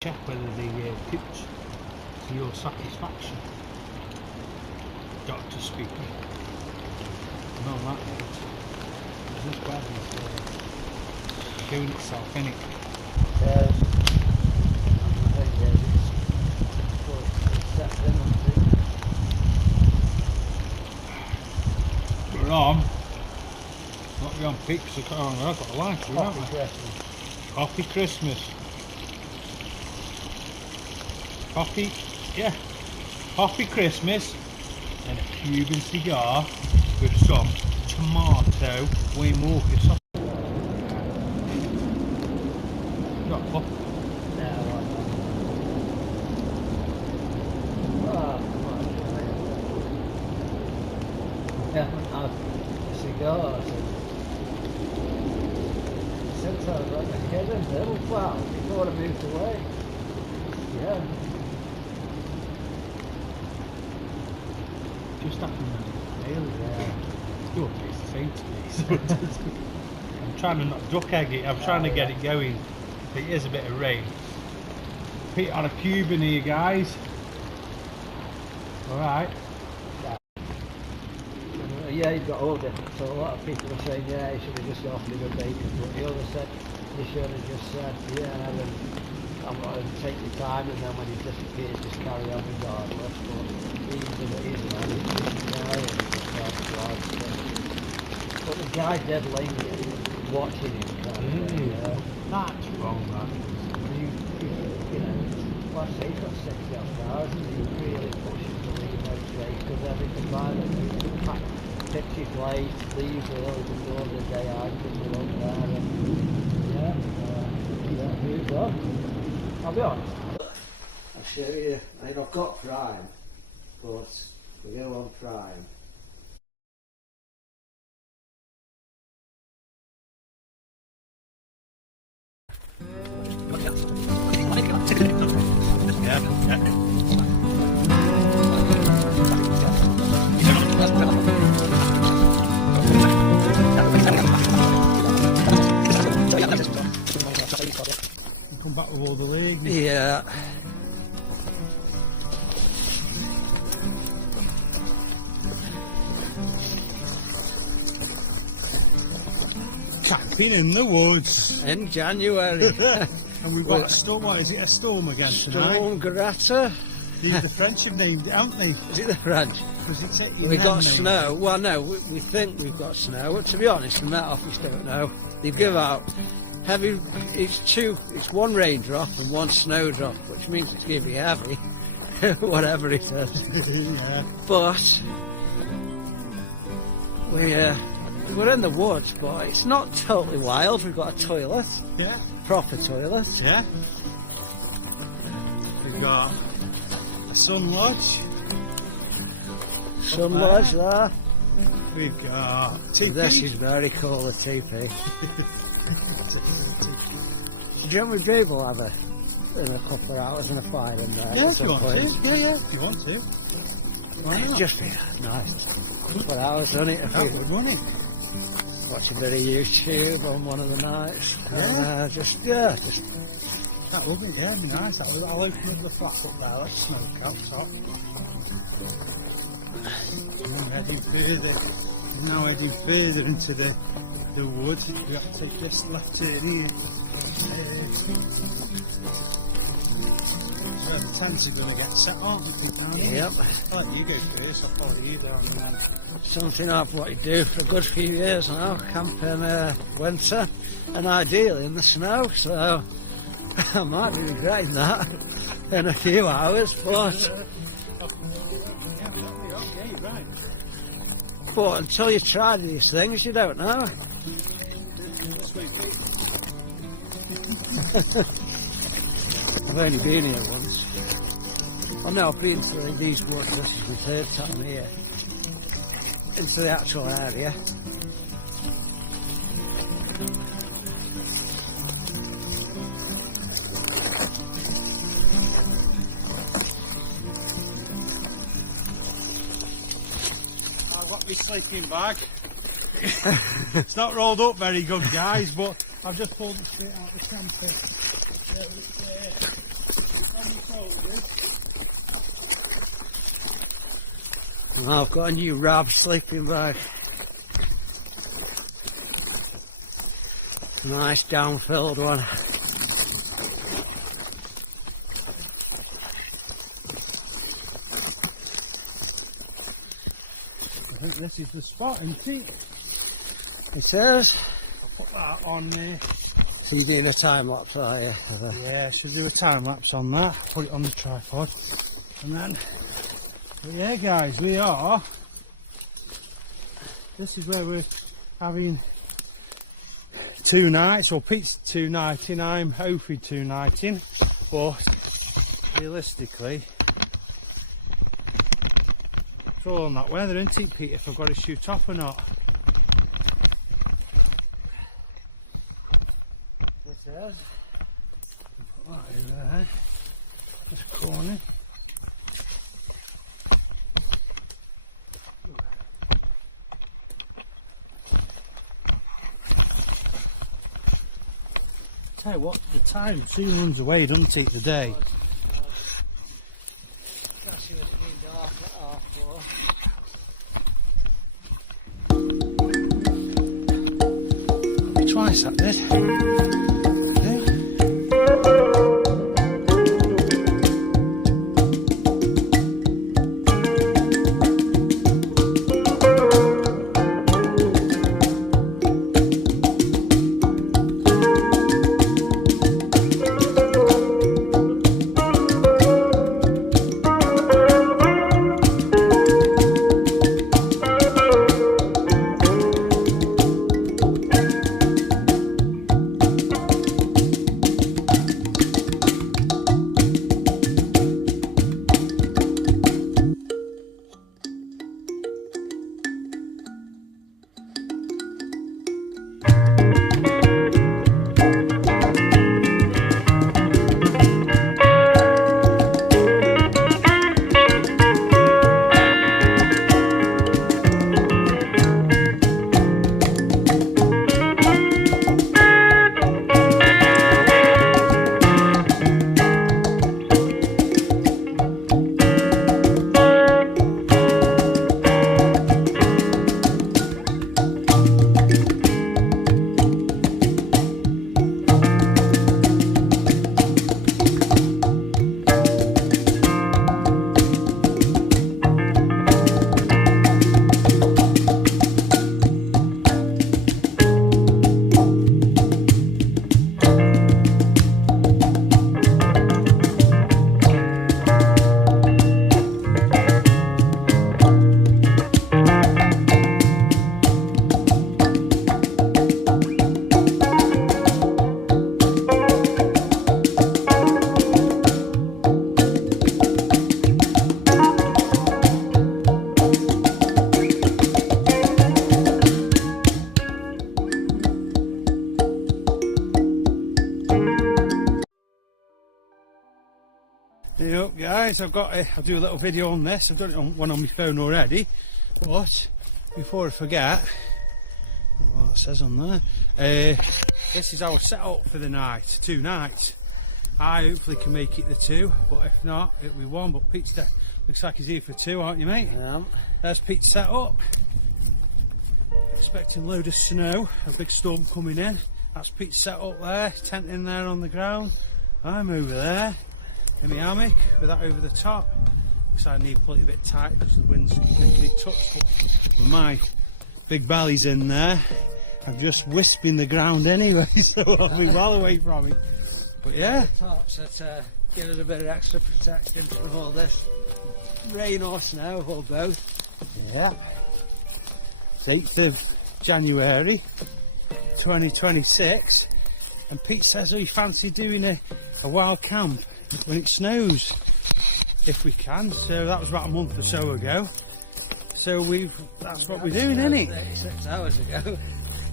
check whether they pitch to your satisfaction. Dr. Speake. No, that this web is doing itself, innit? We're on. Not on pics, I've got a light. Happy Christmas. Happy, yeah, Happy Christmas and a Cuban cigar with some tomato Waymarker sauce. Got a pop. Cigars since I was like a kid in little well before I moved away. Yeah. Just happened daily. Your taste the same to me. I'm trying to not duck egg it, I'm trying to get it going. It is a bit of rain. Pete on a Cuban here, guys. Alright. Yeah, he's got older, so a lot of people are saying, yeah, he should have just offered him a bacon, but the other said, he should have just said, yeah, and I'm going to take your time, and then when he disappears, just carry on regardless. But he's a man, he's a guy, and but the guy dead linger watching him. That's wrong, man. You know, like I say, he's got 60,000, he's really pushing to leave no trace, because everything by them, pitchy plate, leaves are open doors the day out, and we're up there, and yeah, moved on. I'll be honest, I'll show you. I mean, I've got Prime, but we go on Prime. Come back with all the legs. Yeah. Camping in the woods. In January. And we've got a storm. What is it? A storm again tonight? Storm Greta. The French have named it, haven't they? Is it the French? We've got snow. Well, no, we think we've got snow. But to be honest, the Met Office don't know. They give out heavy. It's one raindrop and one snowdrop, which means it's going to be heavy, whatever it is. Yeah. But we're in the woods, but it's not totally wild. We've got a toilet. Yeah. Proper toilet. Yeah. We've got a sun lodge. Sun lodge there. We've got teepee. This is very cool, a teepee. Do you reckon we'd be able to have in a couple of hours and a fire in there? Yeah, if you want to. Yeah, if you want to. Why It'd not? just be nice. A couple of hours, wouldn't it? That would, wouldn't it? Watch a bit of YouTube on one of the nights. Yeah. And, just. That would be, yeah, it'd be nice. I'll open up the flap up there, let's smoke outside. Now heading further into the wood. We've got to take this left turn here. So the tents are going to get set, aren't they? Yep. I'll let you go first, I'll follow you down and then. Something I've wanted to do for a good few years now, camp in winter and ideally in the snow, so I might be regretting that in a few hours, but Right. But until you try these things, you don't know. I've only been here once. Oh no, I've been through these woods, this is the third time here. Into the actual area. I've got my sleeping bag. It's not rolled up very good, guys, but I've just pulled it straight out of the camper. And I've got a new Rab sleeping bag. Nice down-filled one. I think this is the spot, isn't it? It says. I'll put that on there. So you're doing a time lapse, are you? Yeah, should do a time lapse on that. Put it on the tripod, and then. But yeah, guys, we are. This is where we're having 2 nights. Well, Pete's 2 nighting. I'm hoping 2 nighting, but realistically, it's all on that weather, isn't it, Pete? If I've got to shoot off or not. It says. Put that in there. This corner. Tell you what, the time soon runs away, doesn't it, the day? Especially with it being dark at 4. Twice that did. Guys, I'll do a little video on this. I've done it on one on my phone already, but before I forget, what it says on there, this is our setup for the night, 2 nights. I hopefully can make it the 2, but if not, it'll be 1. But Pete's looks like he's here for 2, aren't you, mate? Yeah. There's Pete's setup. Expecting a load of snow, a big storm coming in. That's Pete's setup there, tent in there on the ground. I'm over there in my hammock with that over the top. Looks like I need to pull it a bit tight because the wind's making it touch, but with my big belly's in there, I'm just wisping the ground anyway, so I'll be well away from it. But yeah. Tops that give it a bit of extra protection from all this rain or snow or both. Yeah. It's 8th of January 2026, and Pete says he fancy doing a wild camp when it snows, if we can. So that was about a month or so ago. So that's what we're doing, isn't it? 36 hours ago.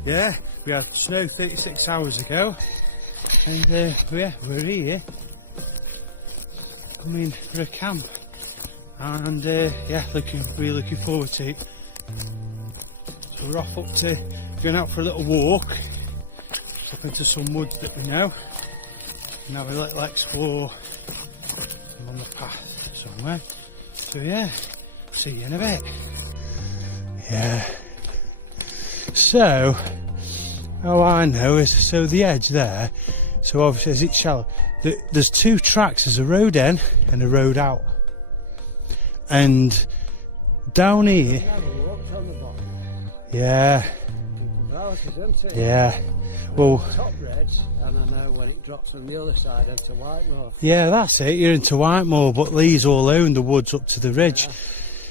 Yeah, we had snow 36 hours ago, and yeah, we're here coming for a camp, and yeah, really looking forward to it. So we're off up to going out for a little walk up into some woods that we know, and have a little explore on the path somewhere. So yeah, See you in a bit. Yeah. So, how I know is, so the edge there, so obviously as it's shallow, there's two tracks, there's a road in and a road out. And down here, yeah, yeah, well, top reds, and I know when it drops on the other side into Whitemore. yeah, that's it, you're into Whitemore, but Lee's all own the woods up to the ridge. Yeah.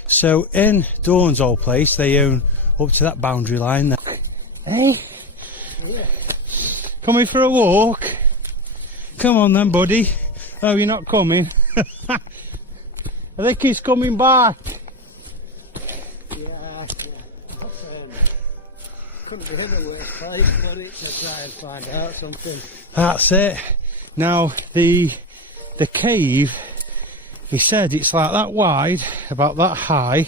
So in Dawn's old place, they own up to that boundary line there. Hey, yeah. Coming for a walk? Come on then, buddy. Oh, you're not coming? I think he's coming back. Yeah, couldn't be in a worse place, but it's to try and find out something. That's it. Now the cave, he said it's like that wide, about that high.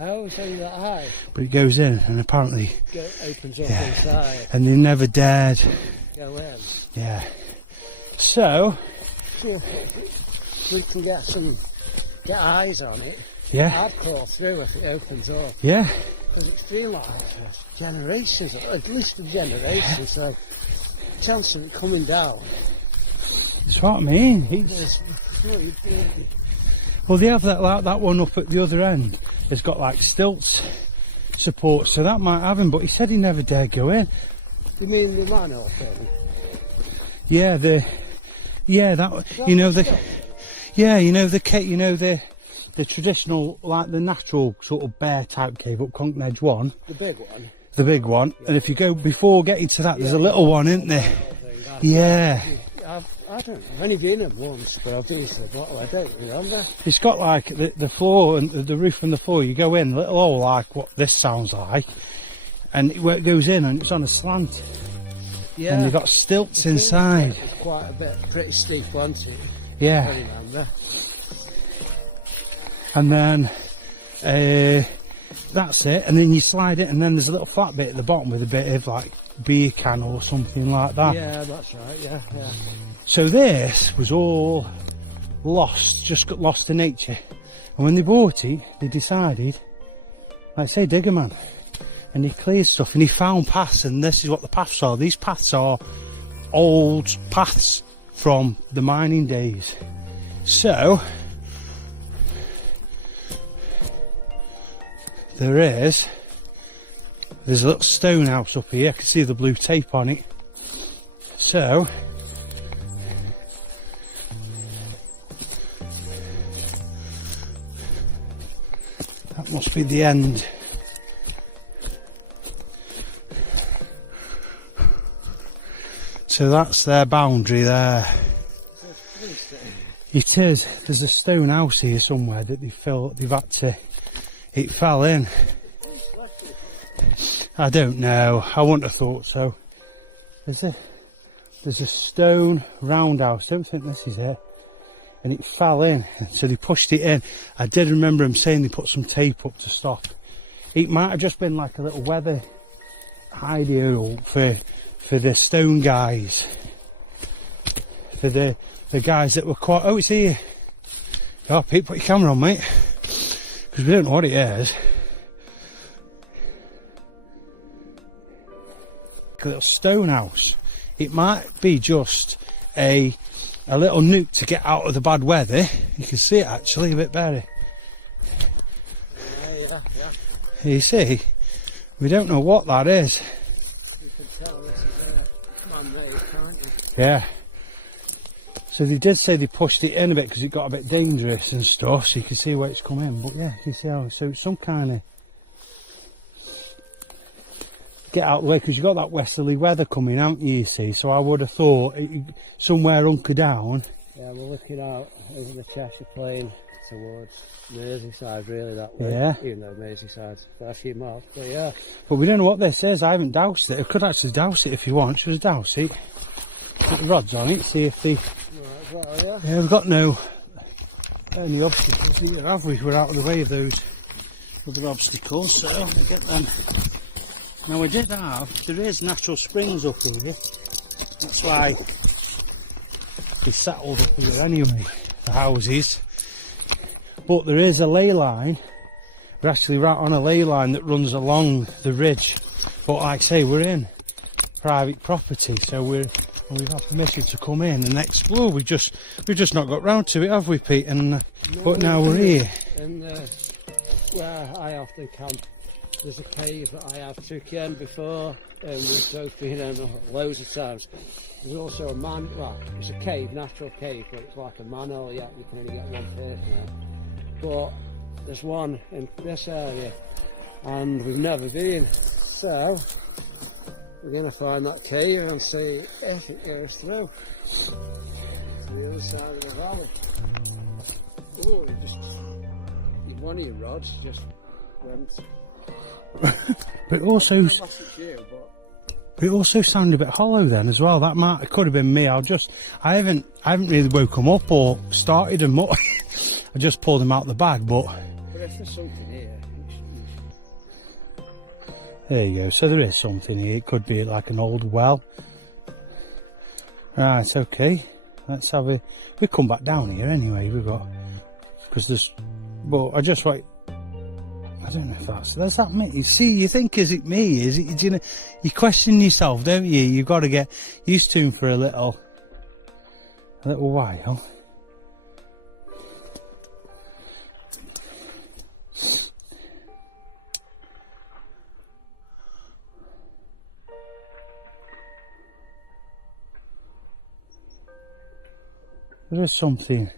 Oh, it's only that high? But it goes in, and apparently it opens up inside. And they never dared go in. Yeah. So we can get eyes on it. Yeah. I'd crawl through if it opens up. Yeah. Because it's been like generations, at least a generation, so chance of it coming down. That's what I mean. Well, they have that one up at the other end. It's got like stilts support, so that might have him. But he said he never dared go in. You mean the manhole thing? Yeah, that you know the traditional, like the natural sort of bear type cave up Conk Edge one. The big one. The big one, yeah. And if you go before getting to that, there's a little one, isn't there? Yeah. I don't know, I've only been in once, but I've been to the bottle, I don't remember. It's got like the floor and the roof and the floor, you go in, a little hole like what this sounds like, and where it goes in and it's on a slant. Yeah. And you've got stilts inside. It's quite a bit, pretty steep, wasn't it? Yeah. I remember. And then, that's it, and then you slide it, and then there's a little flat bit at the bottom with a bit of like beer can or something like that. Yeah, that's right, yeah. So this was all lost, just got lost to nature. And when they bought it, they decided, like say digger man, and he cleared stuff and he found paths, and this is what the paths are. These paths are old paths from the mining days. So there's a little stone house up here. I can see the blue tape on it. So that must be the end. So that's their boundary there. It is. There's a stone house here somewhere that they've had to. It fell in. I don't know. I wouldn't have thought so. There's a stone roundhouse. I don't think this is it. And it fell in, so they pushed it in. I did remember him saying they put some tape up to stop. It might have just been like a little weather hidey hole for the stone guys, for the guys that were quite. Oh, it's here. Oh, Pete, put your camera on, mate, because we don't know what it is. A little stone house. It might be just a little nook to get out of the bad weather. You can see it actually a bit better. Yeah. You see, we don't know what that is. You can tell this is man-made, can't you? Yeah. So they did say they pushed it in a bit because it got a bit dangerous and stuff, so you can see where it's come in. But yeah, you see how, so it's some kind of get out of the way, because you've got that westerly weather coming, haven't you see? So I would have thought somewhere hunker down. Yeah, we're looking out over the Cheshire Plain towards Merseyside, really, that way. Yeah. Even though Merseyside's a few miles, but yeah. But we don't know what this is. I haven't doused it. I could actually douse it if you want. Should I douse it? Put the rods on it, see if they... Right, well, yeah. Yeah, we've got any obstacles here, have we? We're out of the way of those other obstacles, so we'll get them. Now there is natural springs up here. That's why they settled up here anyway, the houses. But there is a ley line We're actually right on a ley line that runs along the ridge. But like I say, we're in private property, so we've had permission to come in and explore. We've just not got round to it, have we, Pete? And no, but now we're here. And where I often camp, there's a cave that I have took in before, and we've both been in loads of times. There's also a man, well, it's a cave, natural cave, but it's like a manhole. Yeah, you can only get one person there. But there's one in this area, and we've never been. So we're going to find that cave and see if it goes through to the other side of the valley. Oh, one of your rods just went. But also, it also sounded a bit hollow then as well. It could have been me. I haven't really woke them up or started them up. I just pulled them out the bag, but if there's something here. There you go. So there is something here. It could be like an old well. Right, okay. Let's have a. We come back down here anyway. We've got because there's. But I just like. I don't know if that's that me. You see, you think, is it me? Is it, you know, you question yourself, don't you? You've got to get used to him for a little while. There is something.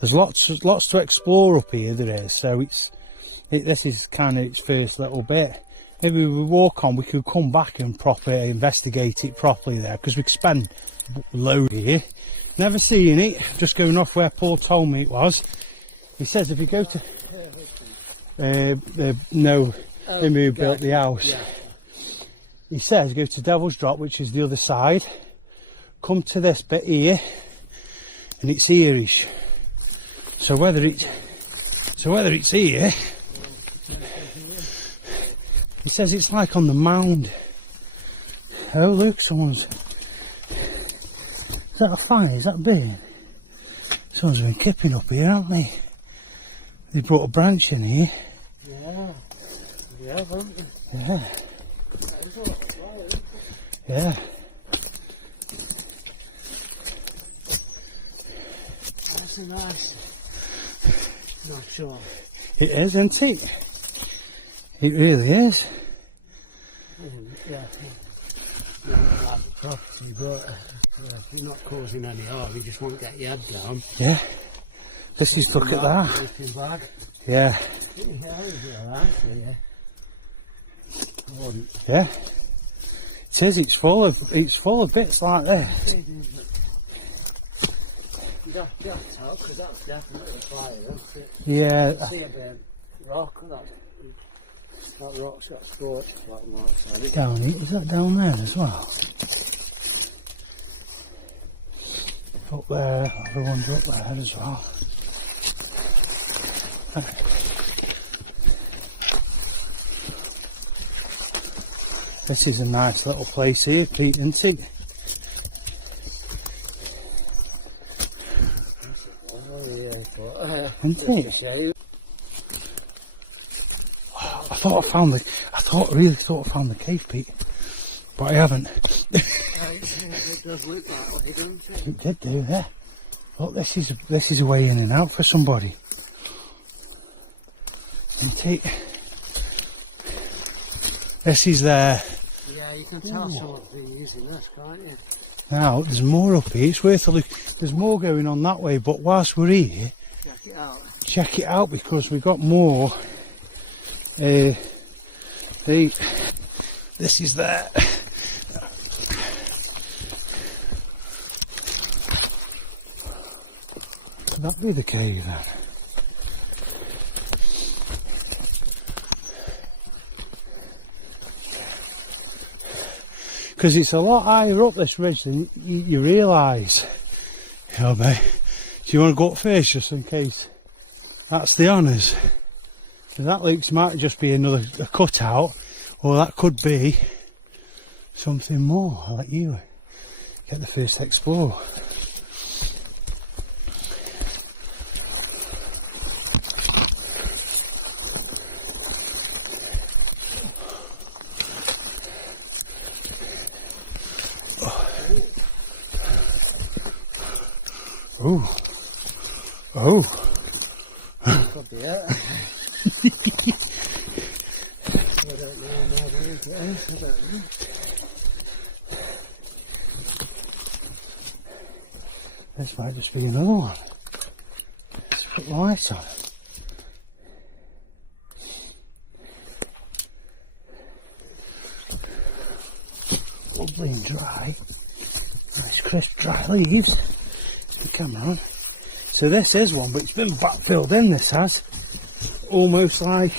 There's lots to explore up here. There is. So this is kind of its first little bit. Maybe we walk on, we could come back and properly investigate it properly there, because we could spend a load here. Never seen it, just going off where Paul told me it was. He says if you go to him who built the house. Yeah. He says go to Devil's Drop, which is the other side. Come to this bit here, and it's here-ish. So whether it's here. He says it's like on the mound. Oh look, someone's. Is that a fire? Is that a bird? Someone's been kipping up here, haven't they? They brought a branch in here. Yeah, haven't they? Yeah. Yeah. That's nice. Not sure. It is, isn't it? It really is. Yeah. Property, but you're not causing any harm. You just won't get your head down. Yeah. This is look at that. Yeah. Yeah. It says it's full of bits like this. You have to tell, because that's definitely fire, isn't it? Yeah. You see a bit rock, that rock's got scorched like marks on it. Down here, is that down there as well? Up there, everyone's up there as well. This is a nice little place here, Pete, isn't it? Oh yeah, but isn't it? I really thought I found the cave, Pete, but I haven't. It does look that way, doesn't it? It did do, yeah. Look, this is a way in and out for somebody. Isn't it? This is there. Yeah, you can tell someone's been using this, can't you? Now, there's more up here. It's worth a look. There's more going on that way, but whilst we're here, check it out because we've got more. This is there. Could that be the cave then? Because it's a lot higher up this ridge than you realise. Yeah, mate. Do you want to go up first just in case that's the honours? Because that looks might just be a cutout, or that could be something more. I'll let you get the first explore. Oh. Oh. Could be it. I don't know how to it is. I don't know. This might just be another one. Let's put lights on. Lovely and dry. Nice crisp dry leaves. The camera on. So this is one, but it's been backfilled in, this has. Almost like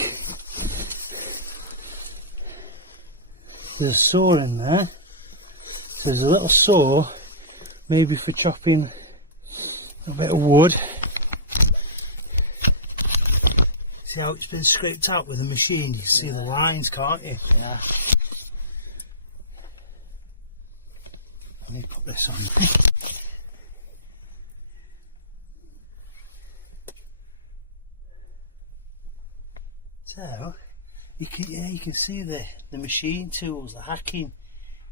there's a saw in there. So there's a little saw, maybe for chopping a bit of wood. See how it's been scraped out with a machine? You can see the lines, can't you? Yeah. Let me put this on. So you can see the machine tools, the hacking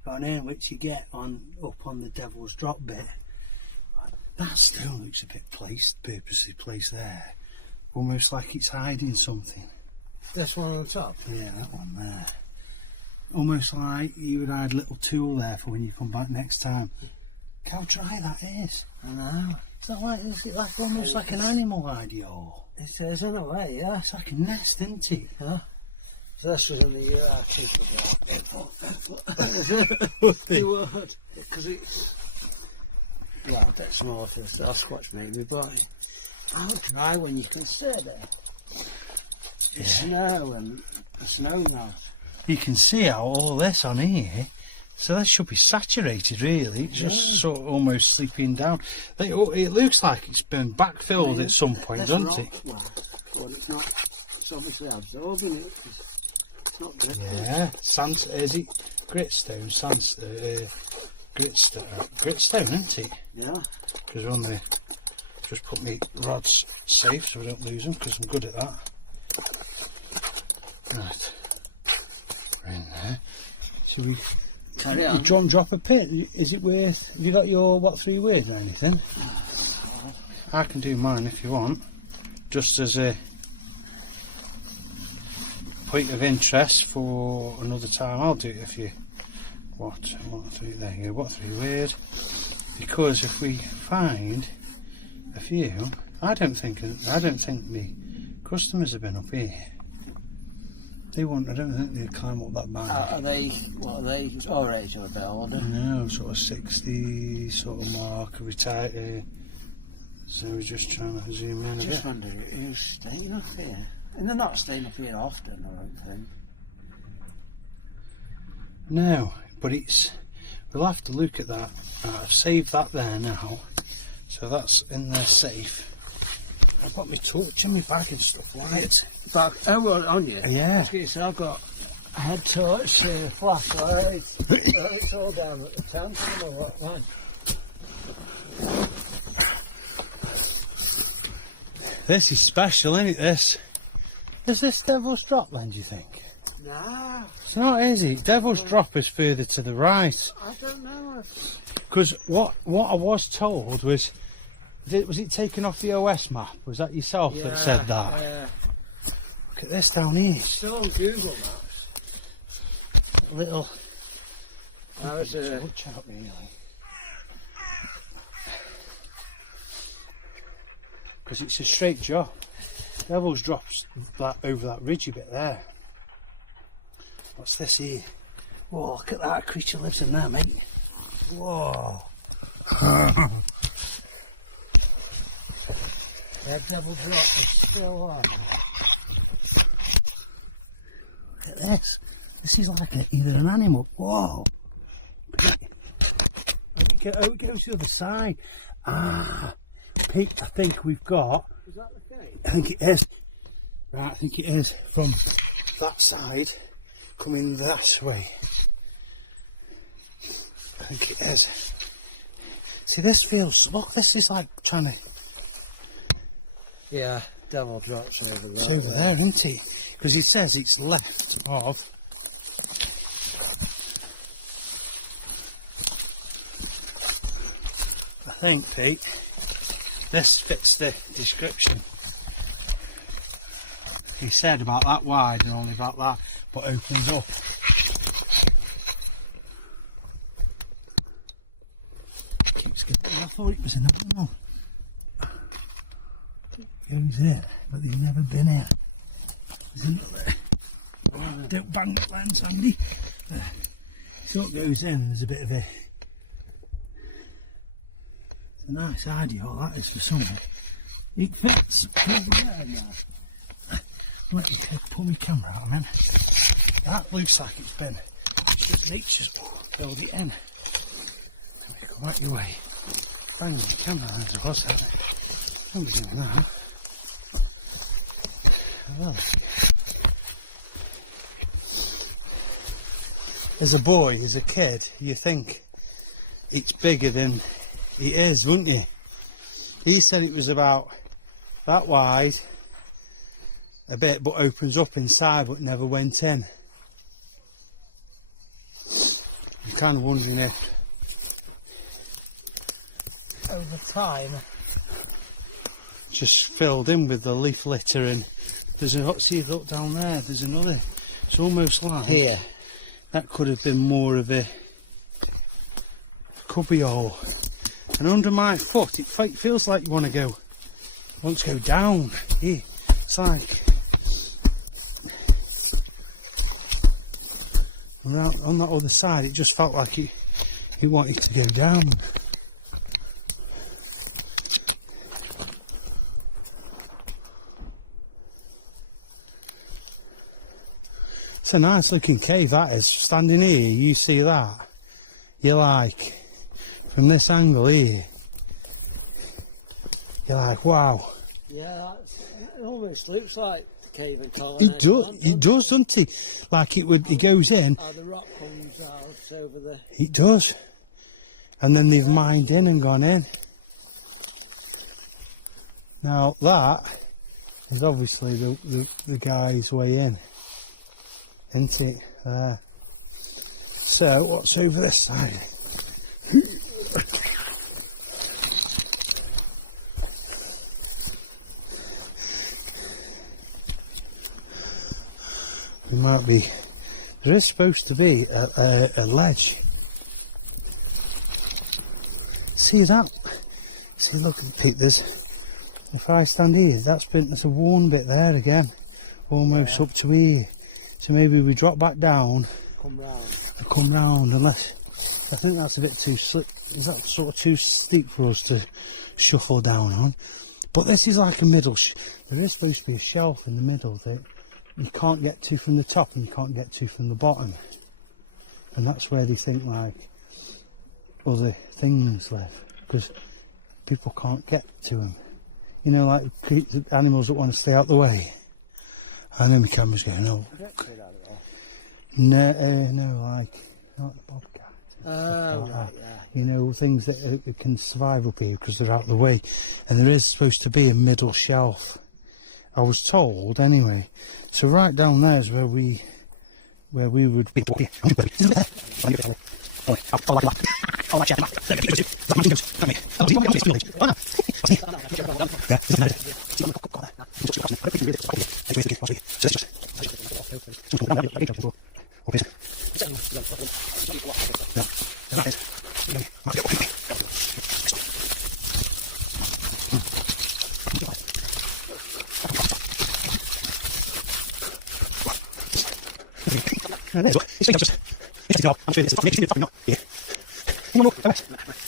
on here, which you get up on the Devil's Drop bit. That stone looks a bit purposely placed there, almost like it's hiding something. This one on top? Yeah, that one there. Almost like you would hide a little tool there for when you come back next time. Look how dry that is. I know. It's not like, it's like almost like an animal idea. It is in a way, yeah. It's like a nest, isn't it? Huh? So this was in the year I took it would. Because it's... Well, that's more for the Sasquatch maybe, but how dry when you can sit there. It's snow and snow now. You can see how all this on here, so that should be saturated really. It's just sort of almost sleeping down. It looks like it's been backfilled at some point, doesn't it? Well, it's not. It's obviously absorbing it. It's not good. Yeah, is it gritstone? Gritstone, isn't it? Yeah. Because on the, just put my rods safe so we don't lose them, because I'm good at that. Right, we're in there. Should we? Carry on. You drop a pit. Is it worth? Have you got your what 3 words or anything? I can do mine if you want, just as a point of interest for another time. I'll do it if you what 3. There you go. What 3 word? Because if we find a few, I don't think the customers have been up here. They won't. I don't think they'll climb up that bank. Are they? What are they? Our age or a bit older? No, sort of 60 sort of mark. Retired. So we're just trying to zoom in a bit. Just wonder who's staying up here. And they're not staying up here often, I don't think. No, but it's. We'll have to look at that. I've saved that there now, so that's in there safe. I've got my torch in my bag and stuff like it. Well, on you? Yeah. I've got a head torch, flashlight. It's all down at the tent. I don't know what one. This is special, isn't it? This. Is this Devil's Drop then, do you think? Nah. It's not, is it? Devil's Drop is further to the right. I don't know. Because what I was told was it taken off the OS map? Was that yourself that said that? Yeah. Look at this down here. Still on Google Maps. A little. Watch out, really. Because it's a straight drop. Devil's Drop's that over that ridgy bit there. What's this here? Whoa, look at that creature lives in there, mate. Whoa. That Devil Drop is still on. Look at this. This is like either an animal. Whoa. Go to the other side. Ah. Pete, I think we've got. Is that the cave? I think it is. Right, I think it is from that side coming that way. I think it is. See, this feels. Look, this is like trying to. Yeah, Devil Drop's over there. It's over there, isn't it? Because it says it's left of. I think, Pete. This fits the description. He said about that wide and only about that, but opens up. Keeps getting. I thought it was in a wall. Goes here, but they've never been here. There's another. Oh, don't bang the lens, Andy. So it goes in. There's a bit of a. It's a nice idea. All that is for someone. It fits over there now. Let me pull my camera out, man. That looks like it's been. Nature's build it in. Let me go out your way. Bang the camera as it was. Don't be doing that. Oh. As a boy, as a kid, you think it's bigger than it is, wouldn't you? He said it was about that wide, a bit, but opens up inside, but never went in. I'm kind of wondering if, over time, just filled in with the leaf litter, and there's a, see, look down there, there's another. It's almost like here. That could have been more of a cubby hole. And under my foot, it feels like you want to go down. Here, it's like on that other side, it just felt like it wanted to go down. It's a nice looking cave, that is. Standing here, you see that. You're like, from this angle here, you're like, wow. Yeah, it almost looks like the cave in Colin. It does, doesn't he? Like it would, it goes in. The rock comes out over the. It does. And then they've mined in and gone in. Now that is obviously the guy's way in. Isn't it? There. So, what's over this side? We might be. There is supposed to be a ledge. See that? See, look, Pete. There's. If I stand here, there's a worn bit there again, almost up to here. So maybe we drop back down, come round, unless I think that's a bit too slip. Is that sort of too steep for us to shuffle down on? But this is like a middle. There is supposed to be a shelf in the middle that you can't get to from the top and you can't get to from the bottom, and that's where they think like other things live, because people can't get to them. You know, like animals that want to stay out the way. And then the camera's going, oh. No, like the bobcat. Oh, like right, yeah. You know, things that can survive up here because they're out of the way. And there is supposed to be a middle shelf. I was told, anyway. So right down there is where we would be.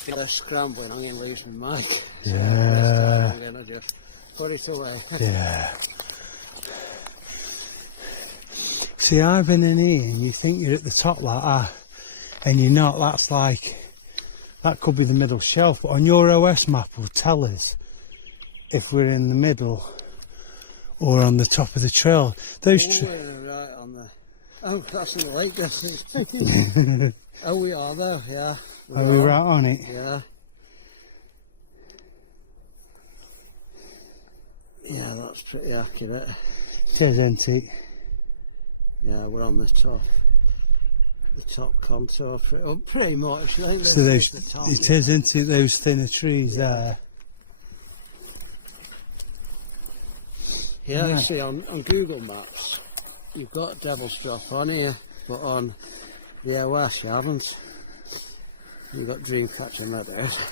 They're scrambling, I'm going to lose my mic. Yeah. I'm going to just put it away. Yeah. See, I've been in here and you think you're at the top like that, and you're not. That's like, that could be the middle shelf, but on your OS map will tell us if we're in the middle or on the top of the trail. Those we're right on the. Oh, that's in the lake distance. Oh, we are though, yeah. Are we right on it? Yeah. Yeah, that's pretty accurate. It is, isn't it? Yeah, we're on the top contour, pretty much. I think so those, it is, isn't it, those thinner trees there. Yeah, you see on Google Maps, you've got Devil's Drop on here, but on the OS you haven't. You've got Dreamcatcher Meadows.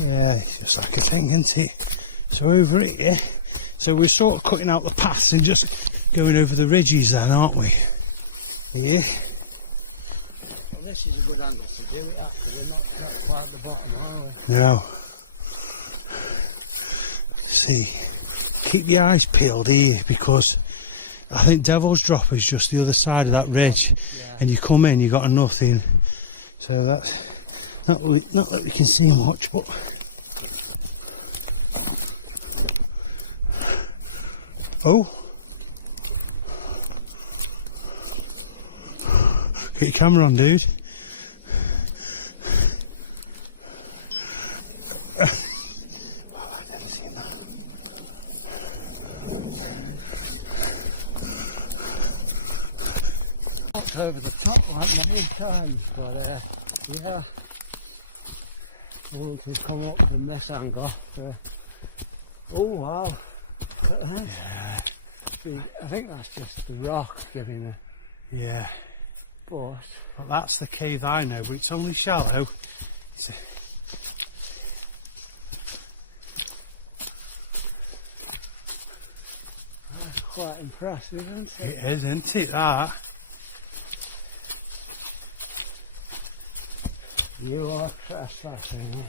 Yeah, it's just like a thing, isn't it? So over here, so we're sort of cutting out the paths and just going over the ridges then, aren't we? Yeah. Well, this is a good angle to do it at, because we're not quite at the bottom, are we? No. See, keep your eyes peeled here, because I think Devil's Drop is just the other side of that ridge, and you come in, you got nothing. So that's not that we can see much, but oh, get your camera on, dude. Over the top like many times, but yeah, once we come up from this angle, oh wow, Yeah. I think that's just the rock giving a But but that's the cave I know, but it's only shallow. that's quite impressive, isn't it? It is, isn't it, that? You are trespassing.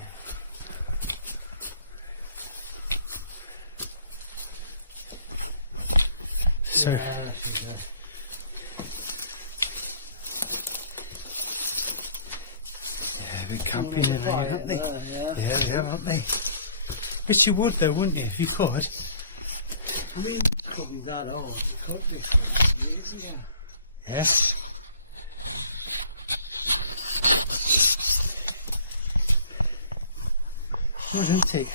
So, Yeah, this is been camping in there, haven't they? yeah. Yeah, they have, haven't they? Yes, you would though, wouldn't you, if you could? I mean, it could be that old. It could be 20 years ago. Yeah. Good, isn't it?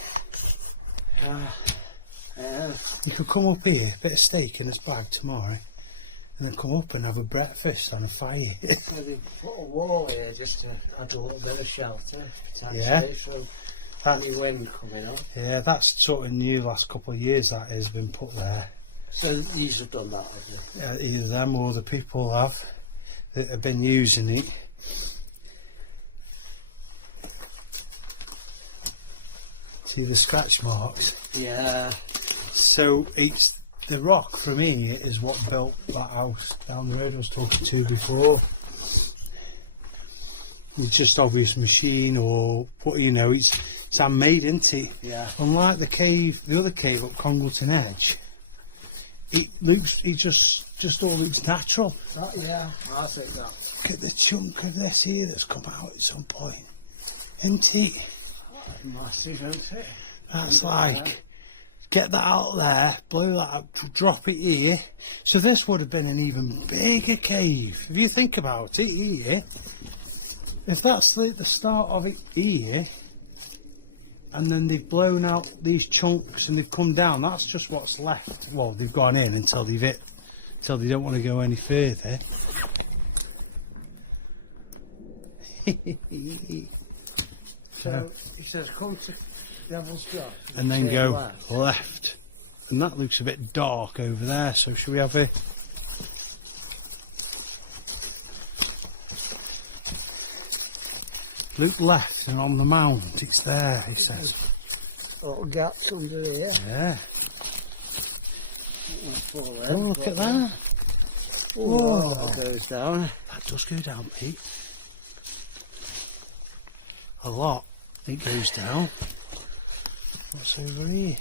You could come up here, bit of steak in his bag tomorrow, and then come up and have a breakfast on a fire. So they put a wall here just to add a little bit of shelter, Yeah. so That's, any wind coming up. yeah, that's sort of new last couple of years that has been put there. So these have done that, have you? Either them or the people have that have been using it. See the scratch marks? Yeah. So it's the rock from here is what built that house down the road I was talking to before. It's just obvious machine or what, you know, it's handmade, isn't it? Yeah. Unlike the cave, the other cave up Congleton Edge, it just all looks natural. Yeah, I think that. Look at the chunk of this here that's come out at some point, isn't it? Massive, isn't it? That's like, get that out there, blow that up, drop it here. So this would have been an even bigger cave. If you think about it here, if that's the start of it here, and then they've blown out these chunks and they've come down, that's just what's left. Well, they've gone in until they've hit, until they don't want to go any further. So he says, come to Devil's Drop. And then go left. And that looks a bit dark over there, so should we have a... Look left and on the mound, it's there, he says. Little gaps under here. Yeah. Oh, Oh, look at that. Whoa. That goes down. That does go down, Pete. A lot. It goes down. What's over here?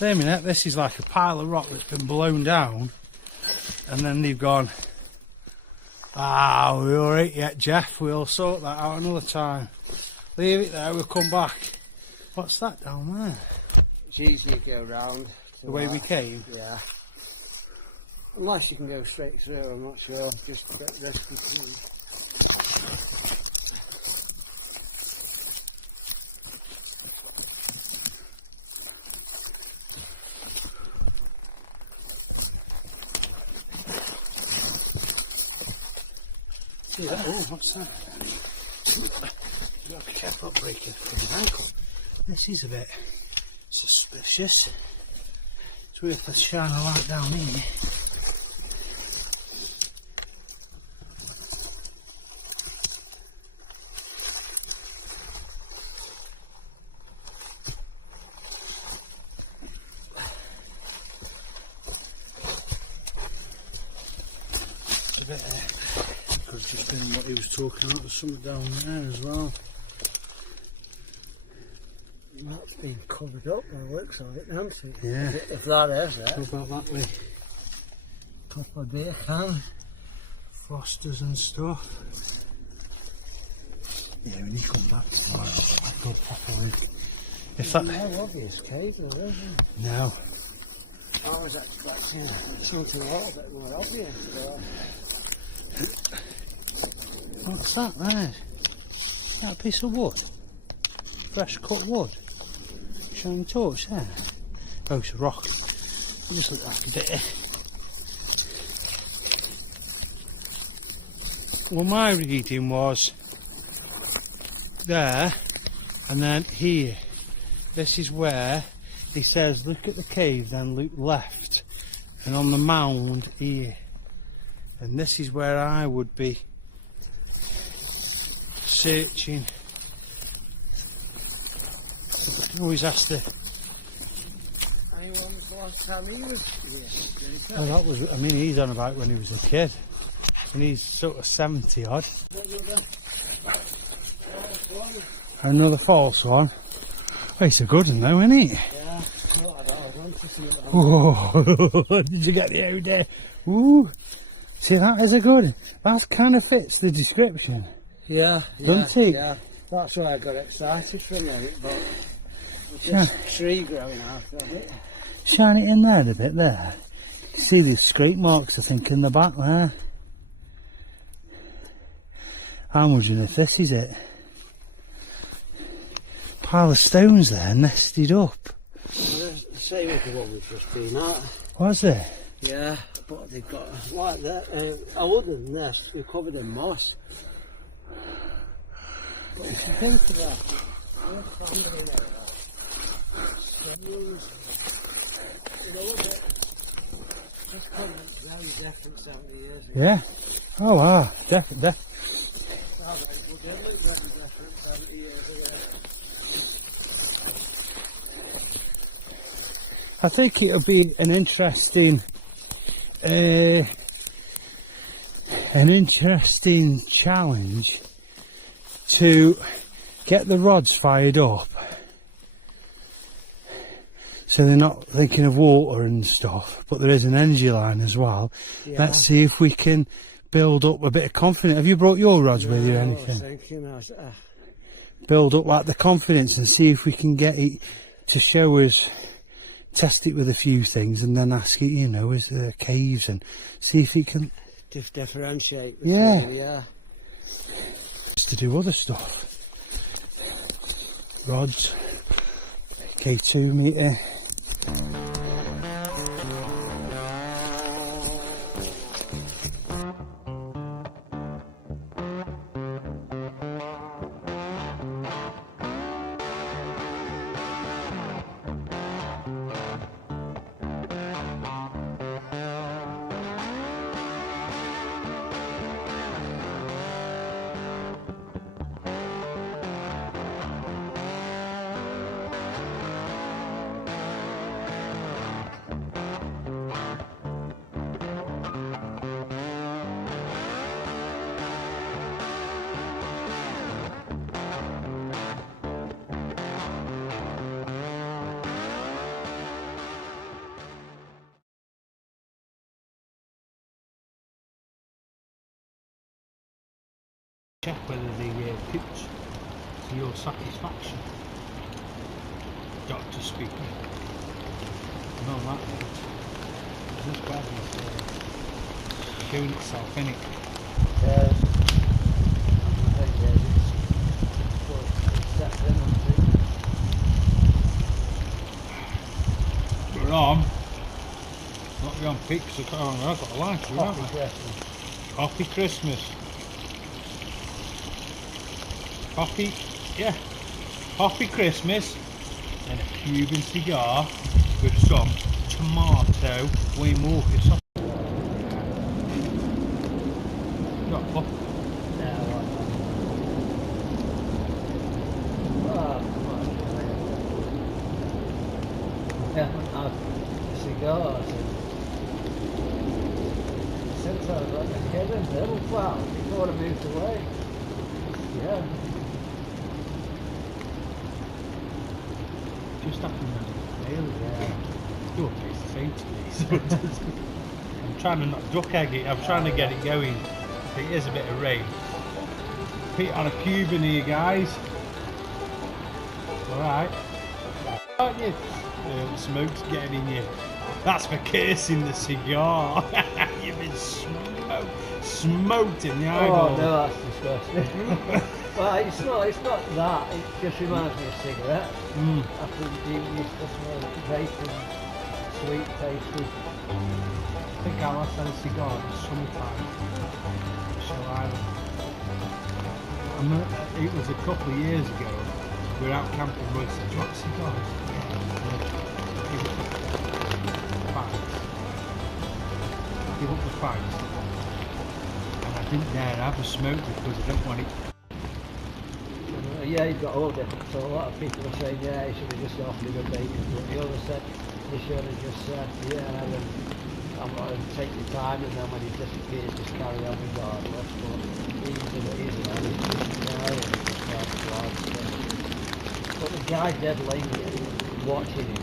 Wait a minute, this is like a pile of rock that's been blown down, and then they've gone, we're alright yet, Jeff, we'll sort that out another time. Leave it there, we'll come back. What's that down there? It's easy to go round. The way we came? Yeah. Unless you can go straight through, I'm not sure. Just a bit risky too. Oh, what's that? Be careful breaking the ankle. This is a bit suspicious. It's worth a shine a light down here. It's a bit could have just been what he was talking about. There's something down there as well. That's been covered up by the looks of it, hasn't it? Yeah. If that is it. What about that way? Couple of beer can. Frosters and stuff. Yeah, when you come back tomorrow, I'll go properly. If that... No obvious cave though, is it? No. I was expecting something a little bit more obvious. What's that there? Is that a piece of wood? Fresh cut wood? Shiny torch there? Oh, it's a rock. It just looked like a bit. Well, my reading was there and then here. This is where he says look at the cave, then look left, and on the mound here. And this is where I would be searching. Always ask the. When was the last time he was here? Oh, that was. I mean, he's on about when he was a kid, and he's sort of 70 odd. Another false one. Oh, it's a good one though, isn't it? Yeah. Oh, did you get the idea? Ooh, see, that is a good. That kind of fits the description. Yeah, doesn't it? Yeah. That's why I got excited for a minute, but this tree growing out of it. Shine it in there a bit there. See these scrape marks, I think, in the back there. I'm wondering if this is it. Pile of stones there, nested up. Well, the same as the one we've just been at. Was it? Yeah, but they've got like that. Other than this, we're covered in moss. But if you think about it, we're standing there. Stones, you know what? This covered's very different 70 years ago. Yeah. Oh wow, definitely. I think it'll be an interesting challenge to get the rods fired up so they're not thinking of water and stuff, but there is an energy line as well. Yeah. Let's see if we can build up a bit of confidence. Have you brought your rods with you or anything? Build up like the confidence and see if we can get it to show us. Test it with a few things and then ask it, you know, is there caves, and see if it can just differentiate. Yeah. Just to do other stuff. Rods, K2 meter. Check whether the pitch to your satisfaction. Dr. Speake. No, that this bed is doing itself, innit? Yeah. We're on. Not be on peak, so I've got a line to Happy Christmas. Happy Christmas. Happy, yeah. Happy Christmas. And a Cuban cigar with some tomato Wayne Walker sauce. Got a puff. I haven't had cigars since I was like a kid in Middletown, before I moved away. Yeah. Just happened really, do a taste the same to me. I'm trying to not duck egg it, I'm trying to get it going. It is a bit of rain. Pete on a Cuban here, guys. Alright. Aren't you? Smoke's getting in you. That's for cursing the cigar. You've been smoked in the eyeball. Oh no, that's disgusting. Well, it's not that. It just reminds me of cigarettes. After you used to smell bacon, sweet, tasty. I think I last had a cigar in the summertime. Shell Island. It was a couple of years ago. We were out camping and we said, "Do you want cigars?" Give up the fight. And I didn't dare have a smoke because I didn't want it. Yeah, you've got all different. So a lot of people are saying, yeah, you should have just offered him a bacon. But the others said, you should have just said, yeah, and I'm not going to take your time, and then when he disappears, just carry on regardless. But he's but the guy dead lady watching him.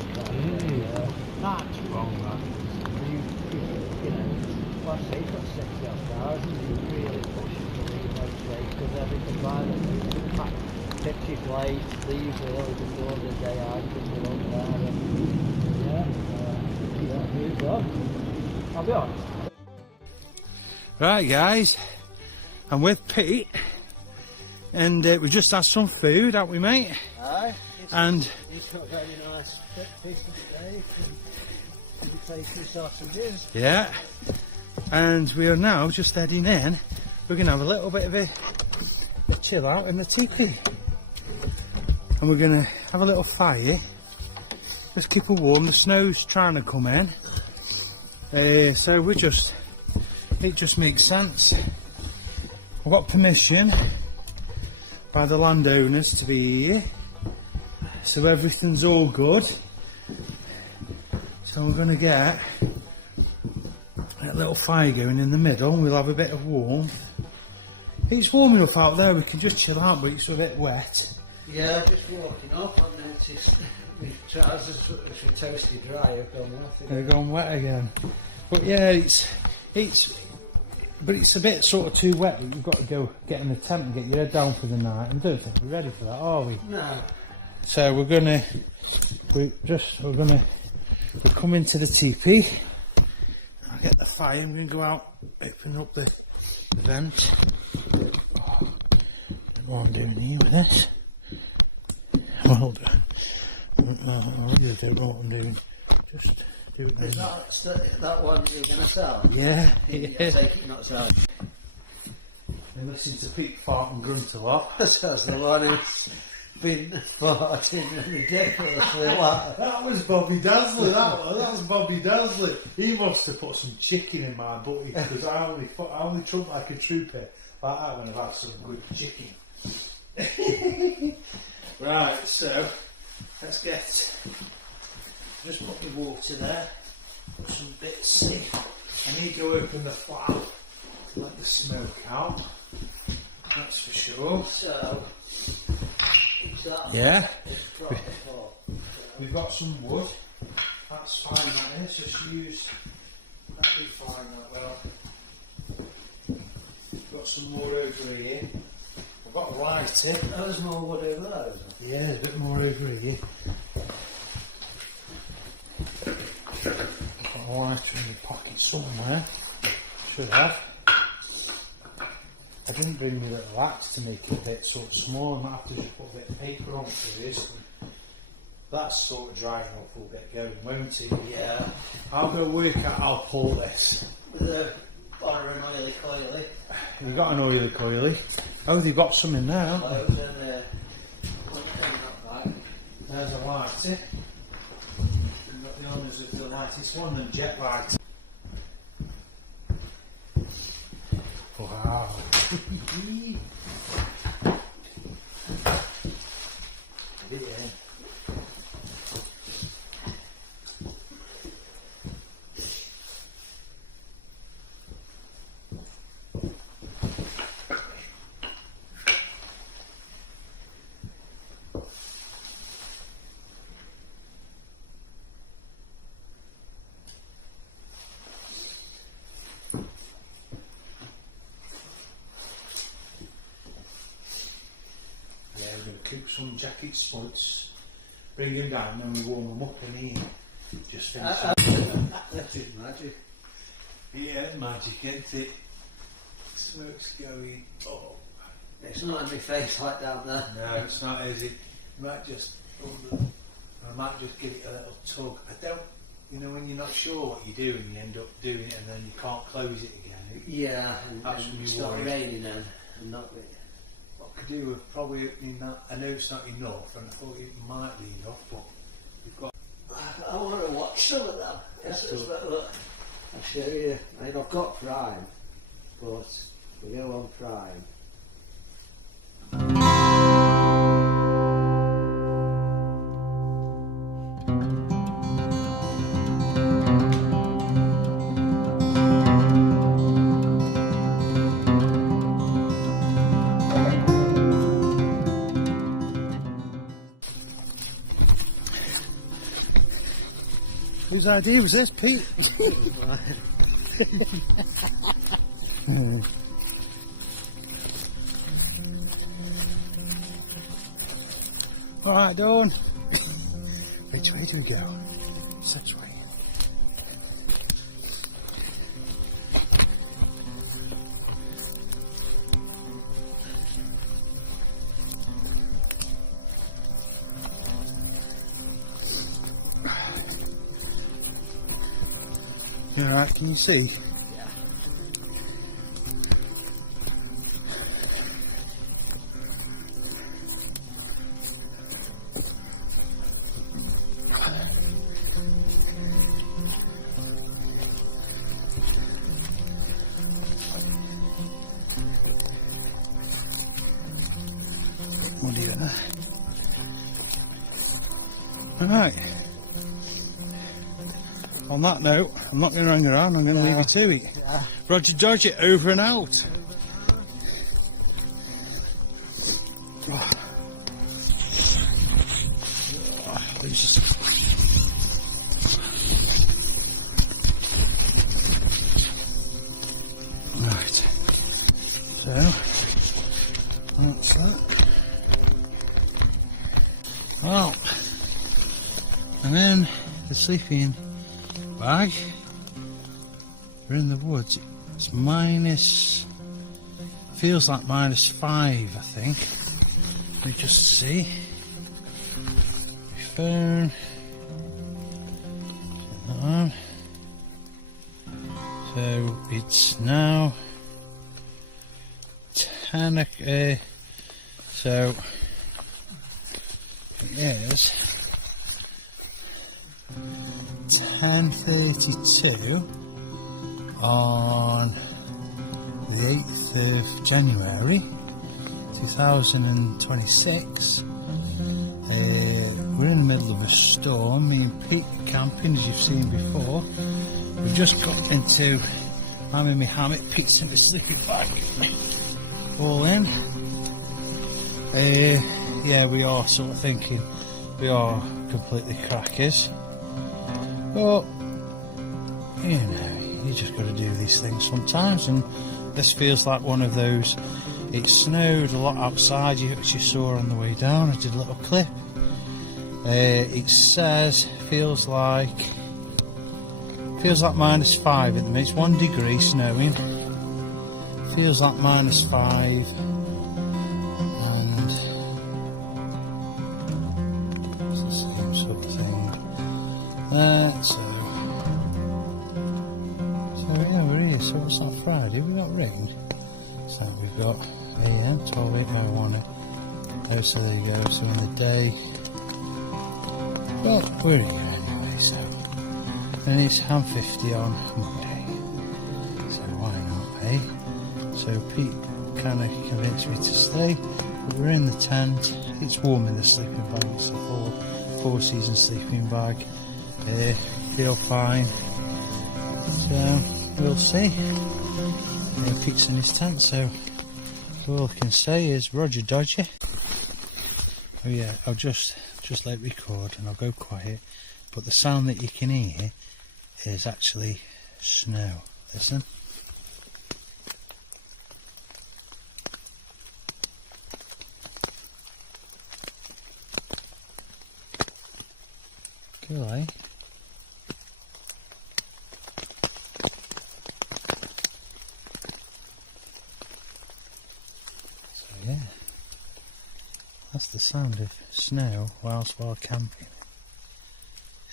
That's wrong, that. You know, like I say, he's got 60 odd cars, and he's really pushing to leave those days because everything violent. Pitchy plates, leaves are always before the day out because they're on there. And, yeah, moved on. I'll be honest. Right, guys, I'm with Pete, and we just had some food, haven't we, mate? Aye. And he's got very nice fish today and tasty sausages. Yeah, and we are now just heading in. We're going to have a little bit of a chill out in the teepee, and we're going to have a little fire. Let's keep it warm. The snow's trying to come in, so it just makes sense. I've got permission by the landowners to be here, so everything's all good. So we're going to get a little fire going in the middle, and we'll have a bit of warmth. It's warm enough out there, we can just chill out, but it's a bit wet. Yeah, just walking up, I've noticed my trousers, which were toasty dry, have gone wet. They're gone wet again. But yeah, it's a bit sort of too wet that you've got to go get in the tent and get your head down for the night. And don't think we're ready for that, are we? No. So we're coming to the teepee. I'll get the fire. I'm going to go out, open up the vent. I don't know what I'm doing here with this. Well, I really don't know what I'm doing. Just do it. Is that one you're going to sell? Yeah. You take it, not sell it. Been listening to Pete fart and grunt a lot. That's the one who's been farting ridiculously like. That was Bobby Dazzler, that was Bobby Dazzler. He must have put some chicken in my butty, because I only trump like a trooper like that when I've had some good chicken. Right, so let's just put the water there, put some bits in. I need to open the flap to let the smoke out, that's for sure. So, yeah, we've got some wood, that's fine, that is, just use, that'll be fine, that will. Got some more over here. I've Got a light here. There's more wood over there. Yeah, there's a bit more over here. Got a lighter in your pocket somewhere. Should have. I didn't bring me little axe to make it a bit sort of small. I might have to just put a bit of paper onto this. That's sort of drying up, we'll get going, won't it? Yeah. I'll go work out how to pull this. With a fire and oily coily. You've got an oily coily. Oh, they've got some in there, haven't they? There's a lighter. We've got the owners of the lightest one and jet light. Wow. Yeah. We're going to cook some jacket spuds, bring them down, and then we warm them up in here. Just finish That is magic. Yeah, magic, ain't it? Smoke's going. Oh. It's not in my face like down there. No, it's not, is it? I might just give it a little tug. I don't, you know, when you're not sure what you're doing, you end up doing it and then you can't close it again. Yeah, and That's when it's you're not worried. raining then, and not with. What I could do with probably opening that, I know it's not enough, and I thought it might be enough, but we've got. I want to watch some of that. Yes, Look, I'll show you. I mean, I've got Prime, but we go on Prime. Whose idea was this, Pete? Alright, Dawn. Which way do we go? This way. You alright, can you see? Yeah. Muddy in there. Alright. On that note, I'm not going to hang around, I'm going to leave you to it. Yeah. Roger Dodge it, over and out. Oh. Oh, right. So, that's that. Well, and then the sleeping bag. We're in the woods. It's minus, feels like -5, I think. Let me just see. My phone. Turn that on. So it's now 10. So it is 10:32 on the 8th of January 2026. We're in the middle of a storm. Me and Pete camping, as you've seen before. We've just got into, I'm in my hammock, Pete's in the sleeping bag, all in. Yeah, we are sort of thinking we are completely crackers. But, you know, you just got to do these things sometimes, and this feels like one of those It snowed a lot outside, which you saw on the way down. I did a little clip. It says feels like -5 at the minute. It's 1 degree snowing. Feels like -5, and it's the same sort of thing. So yeah, we're here. So it's on Friday. We got rain. So we've got AM 12:01. Oh, so there you go. So in the day. Well, we're here anyway, so. And it's ham 50 on Monday. So why not, eh? So Pete kind of convinced me to stay. But we're in the tent. It's warm in the sleeping bag. It's a four season sleeping bag. Feel fine. So we'll see. Pete's in his tent, so all I can say is Roger Dodger. Oh yeah, I'll just let record and I'll go quiet, but the sound that you can hear is actually snow. Listen. Cool, eh? So yeah, that's the sound of snow while camping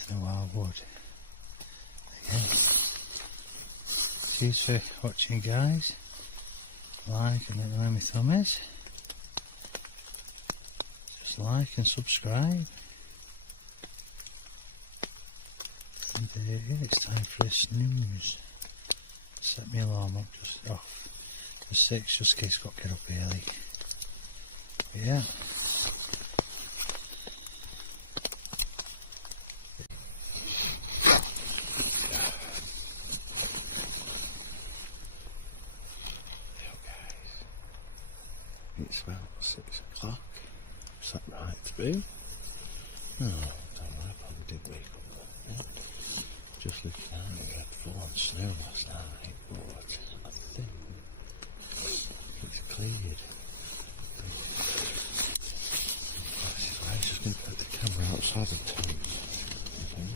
in a wild wood. Okay. Cheers for watching, guys. Like and let me know my thumb is. Just like and subscribe. And yeah, it's time for a snooze. Set my alarm up just off for 6, just in case I've got to get up early. But yeah. It's about 6 o'clock. Is that right to be? No, I don't know. I probably did wake up. Just looking out, we had full on snow last night, but I think it's cleared. I'm just going to put the camera outside the tent, I think.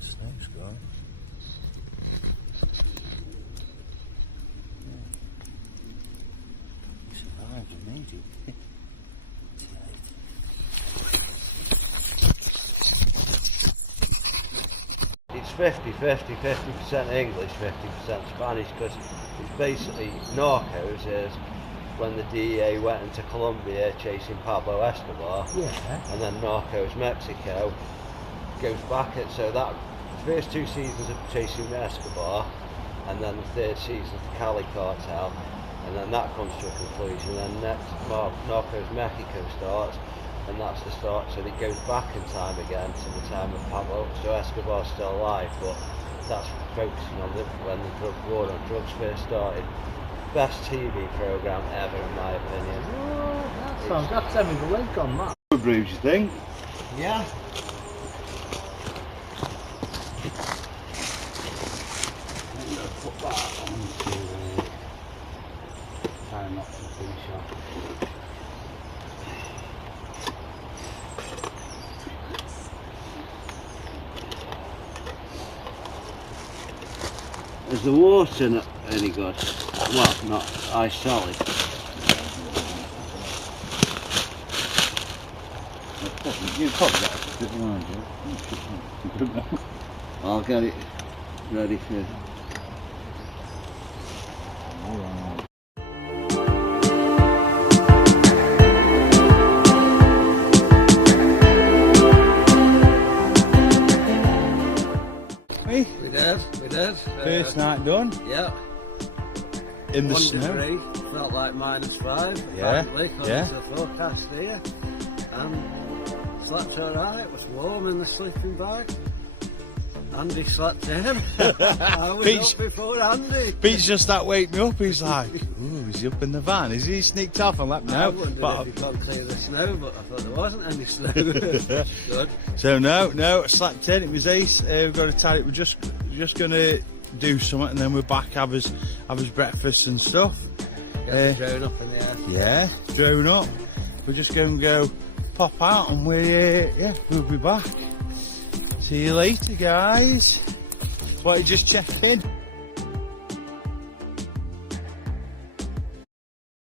Snow's gone. You survived, you made it. It's 50% English, 50% Spanish, because it's basically narcos is when the DEA went into Colombia chasing Pablo Escobar, and then Narcos Mexico goes back at, so that first 2 seasons of chasing Escobar, and then the 3rd season of the Cali cartel, and then that comes to a conclusion, and then next Narcos Mexico starts, and that's the start, so it goes back in time again to the time of Pablo, so Escobar's still alive, but that's focusing on when the drug war on drugs first started. Best TV programme ever, in my opinion. Oh, that's having a link on that. Good brews, you think? Yeah. I'm going to put that onto try not to finish off. Is the water not any good? Well, not ice solid. You pop that a bit larger. I'll get it ready for. We did. did. First night done. Yeah. In the 1 snow. degree, felt like -5, Yeah, apparently, according yeah. to the forecast here. And slept alright, it was warm in the sleeping bag. Andy slept in. I was Pete's- up before Andy. Pete's just that wake me up. He's like, ooh, is he up in the van? Is he sneaked off? I'm like, I no. wondered But if he can't clear the snow, but I thought there wasn't any snow. Good. so no, I slept in. It was ace. We've got to tie it. We're just gonna do something, and then we're back. Have his breakfast and stuff. Get the drone up in the air. Yeah, drone up. We're just going to go pop out, and we'll be back. See you later, guys. Well, just check in.